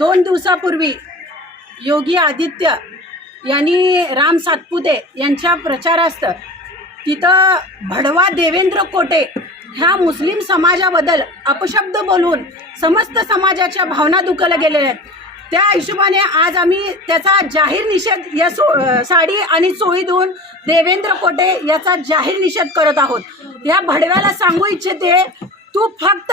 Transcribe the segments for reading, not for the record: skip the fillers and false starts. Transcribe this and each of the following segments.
2 दिवसापूर्वी योगी आदित्य यांनी राम सातपुते यांच्या प्रचारार्थ तिथं भडवा देवेंद्र कोटे ह्या मुस्लिम समाजाबद्दल अपशब्द बोलून समस्त समाजाच्या भावना दुखावल्या गेलेल्या आहेत। त्या हिशोबाने आज आम्ही त्याचा जाहीर निषेध या साडी आणि चोळी देऊन देवेंद्र कोटे याचा जाहीर निषेध करत आहोत। या भडव्याला सांगू इच्छिते, तू फक्त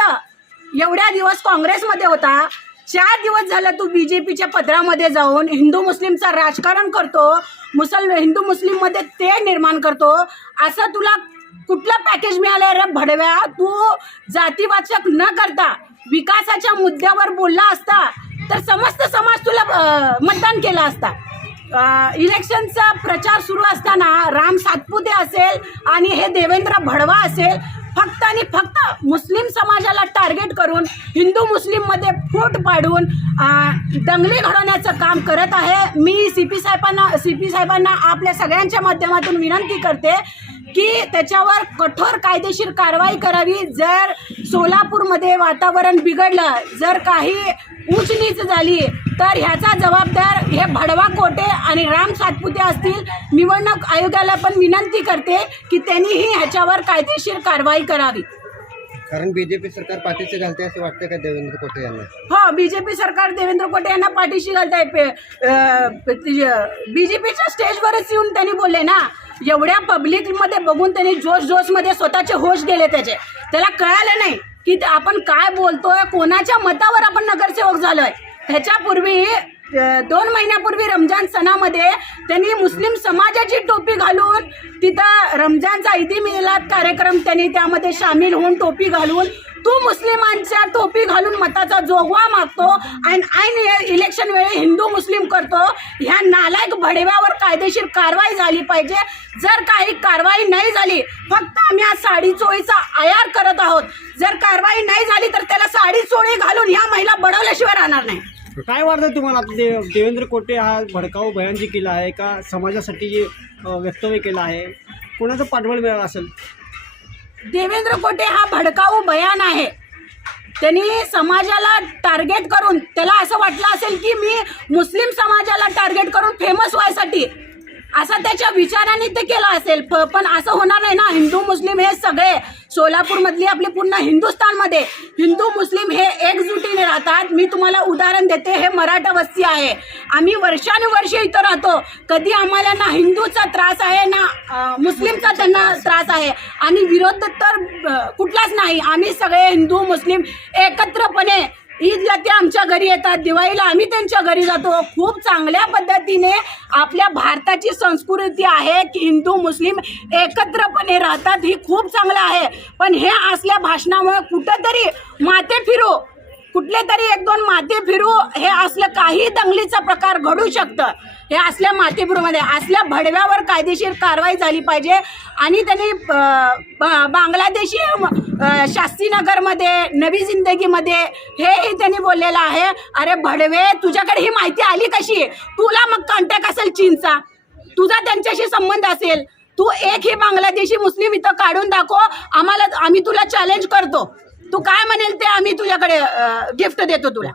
एवढ्या दिवस काँग्रेसमध्ये होता, 4 दिवस झालं तू बीजेपीच्या पदरामध्ये जाऊन हिंदू मुस्लिमचा राजकारण करतो, हिंदू मुस्लिम मध्ये ते निर्माण करतो। असं तुला कुठलं पॅकेज मिळालं रे भडव्या? तू जातीवाचक न करता विकासाच्या मुद्द्यावर बोलला असता तर समस्त समाज तुला मतदान केला असता। इलेक्शनचा प्रचार सुरू असताना राम सातपुते असेल आणि हे देवेंद्र भडवा असेल फक्त आणि फक्त मुस्लिम समाजाला टार्गेट करून हिंदू मुस्लिममध्ये फूट पाडून दंगली घडवण्याचं काम करत आहे। मी सीपी साहेबांना आपल्या सगळ्यांच्या माध्यमातून विनंती करते की त्याच्यावर कठोर कायदेशीर कारवाई करावी। जर सोलापूरमध्ये वातावरण बिघडलं, जर काही उच्च नीच झाली तर ह्याचा जबाबदार हे भडवा कोटे आणि राम सातपुते असतील। निवडणूक आयोगाला पण विनंती करते की त्यांनीही ह्याच्यावर कायदेशीर कारवाई करावी। कारण बीजेपी सरकार पाठीशी घालते असं वाटतं का देवेंद्र कोटे यांना? हो, बीजेपी सरकार देवेंद्र कोटे यांना पाठीशी घालत आहे। बीजेपीच्या स्टेजवरच येऊन त्यांनी बोलले ना, एवढ्या पब्लिकमध्ये बघून त्यांनी जोशमध्ये स्वतःचे होश गेले त्याला कळालं नाही की आपण काय बोलतोय, कोणाच्या मतावर आपण नगरसेवक झालोय। ह्याच्यापूर्वी 2 महिन्यापूर्वी रमजान सणामध्ये त्यांनी मुस्लिम समाजाची टोपी घालून तिथं रमजानचा ईदी मिलाद कार्यक्रम त्यांनी त्यामध्ये सामील होऊन टोपी घालून तू मुस्लिमांच्या टोपी घालून मताचा जोगवा मागतो आणि ऐन इलेक्शन वेळी हिंदू मुस्लिम करतो। ह्या नालायक भडव्यावर कायदेशीर कारवाई झाली पाहिजे। जर काही कारवाई नाही झाली, फक्त आम्ही आज साडी चोळीचा आयार करत आहोत। जर कारवाई नाही झाली तर त्याला साडी चोळी घालून ह्या महिला बडवल्याशिवाय राहणार नाही। काय वाटतं तुम्हाला? देवेंद्र कोटे हा भडकाऊ बयान जी केला आहे का समाजासाठी वक्तव्य केलं आहे, कोणाचं पाठबळ मिळालं असेल? देवेंद्र कोटे हा भडकाऊ बयान आहे। त्यांनी समाजाला टार्गेट करून त्याला असं वाटलं असेल की मी मुस्लिम समाजाला टार्गेट करून फेमस व्हायसाठी असं त्याच्या विचाराने ते केलं असेल। पण असं होणार नाही ना। हिंदू मुस्लिम हे सगळे सोलापूरमधली आपली पूर्ण हिंदुस्थानमध्ये हिंदू मुस्लिम हे एकजुटीने राहतात। मी तुम्हाला उदाहरण देते, हे मराठा वस्ती आहे, आम्ही वर्षानुवर्षे इथं राहतो, कधी आम्हाला ना हिंदूचा त्रास आहे ना मुस्लिमचा त्यांना त्रास आहे आणि विरोध तर कुठलाच नाही। आम्ही सगळे हिंदू मुस्लिम एकत्रपणे ईदला ते आमच्या घरी येतात, दिवाळीला आम्ही त्यांच्या घरी जातो। खूप चांगल्या पद्धतीने आपल्या भारताची संस्कृती आहे की हिंदू मुस्लिम एकत्रपणे राहतात, ही खूप चांगलं आहे। पण हे असल्या भाषणामुळे कुठंतरी माते फिरू, कुठले तरी 1-2 माते फिरू हे असलं काही दंगलीचा प्रकार घडू शकतं। हे असल्या मातेपुरमध्ये असल्या भडव्यावर कायदेशीर कारवाई झाली पाहिजे। आणि त्यांनी बांगलादेशी शास्त्रीनगरमध्ये नवी जिंदगीमध्ये हेही त्यांनी बोललेलं आहे, अरे भडवे तुझ्याकडे ही माहिती आली कशी? तुला मग कॉन्टॅक्ट असेल चीनचा, तुझा त्यांच्याशी संबंध असेल, तू एक ही बांगलादेशी मुस्लिम इथं काढून दाखव, आम्ही तुला चॅलेंज करतो, तू काय म्हणेल ते आम्ही तुझ्याकडे गिफ्ट देतो तुला।